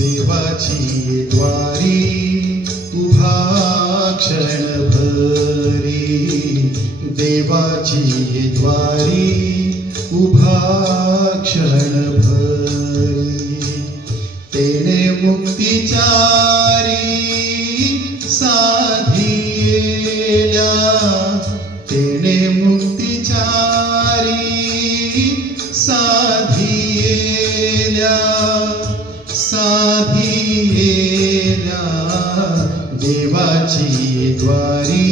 देवाची द्वारी उभा क्षणभरी, देवाची द्वारी उभा क्षणभरी. तेणे मुक्तिचारी साधियेल्या, तेणे मुक्तिचारी साधियेल्या, साधियेल्या. देवाची द्वारी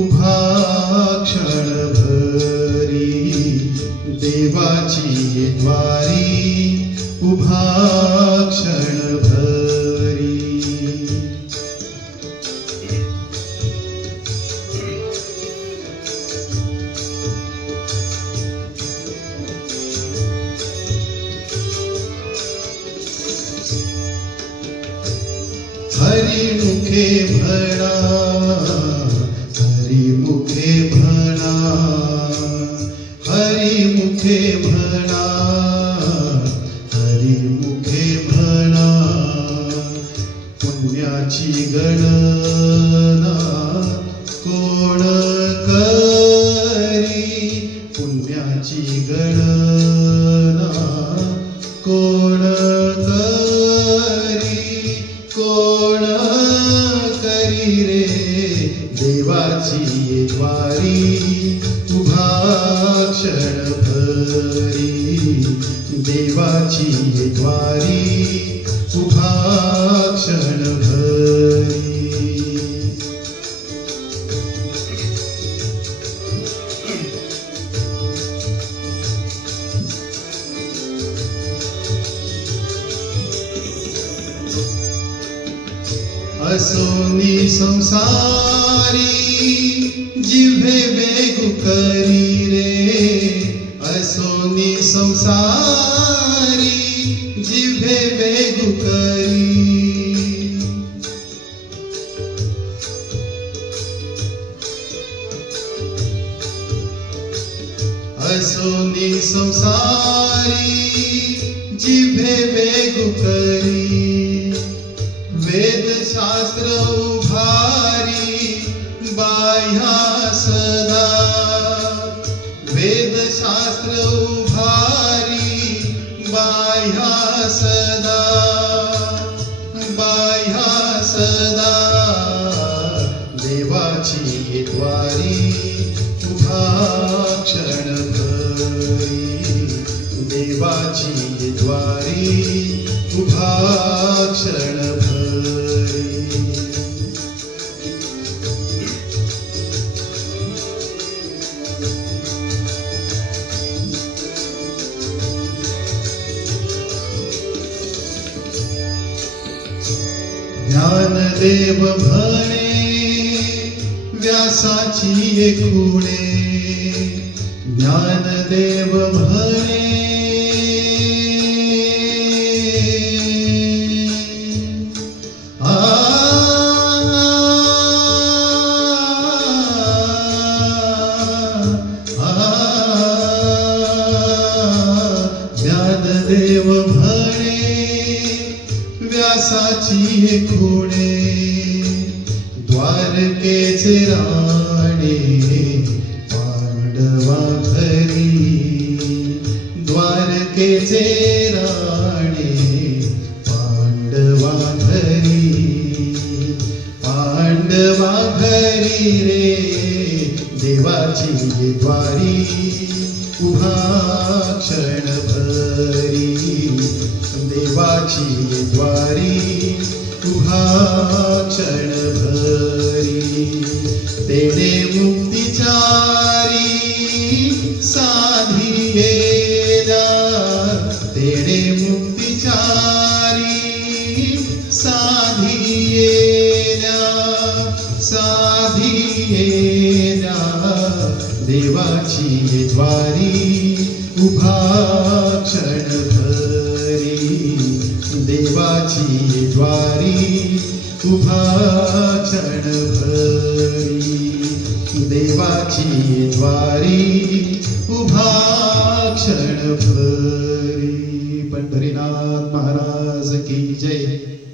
उभा क्षणभरी, देवाची द्वारी उभा क्षणभरी. हरिमुखे म्हणा, हरिमुखे म्हणा, हरिमुखे म्हणा, हरिमुखे म्हणा. पुण्याची गणना कोण करी, पुण्याची गणना कोण करी, कोण करी रे. देवाची द्वारी उभा क्षणभरी, देवाची द्वारी उभा क्षणभरी. असोनी संसारी जिव्हे वेगु करी रे, असोनी संसारी जिव्हे वेगु करी. असोनी संसारी जिव्हे वेगु करी. वेदशास्त्र उभारी बाह्या सदा, वेदशास्त्र उभारी बाह्या सदा, बाह्या सदा. देवाची द्वारी उभा क्षणभरी, देवाची द्वारी उभा क्षणभरी. ज्ञानदेव म्हणे व्यासाची खुणे, ज्ञानदेव म्हणे ज्ञानदेव म्हणे व्यासाची खुणे. द्वारकेचे राणे पांडवा घरी, द्वारकेचे राणे पांडवा घरी, पांडवा घरी रे. देवाची द्वारी उभा क्षणभरी, देवाची द्वारी उभा क्षणभरी. तेणे मुक्तिचारी साधियेल्या, तेणे मुक्तिचारी साधियेल्या, साधियेल्या. देवाची द्वारी उभा क्षणभरी, देवाची द्वारी उभा क्षणभरी, देवाची द्वारी उभा क्षणभरी. पंढरीनाथ महाराज महाराज की जय.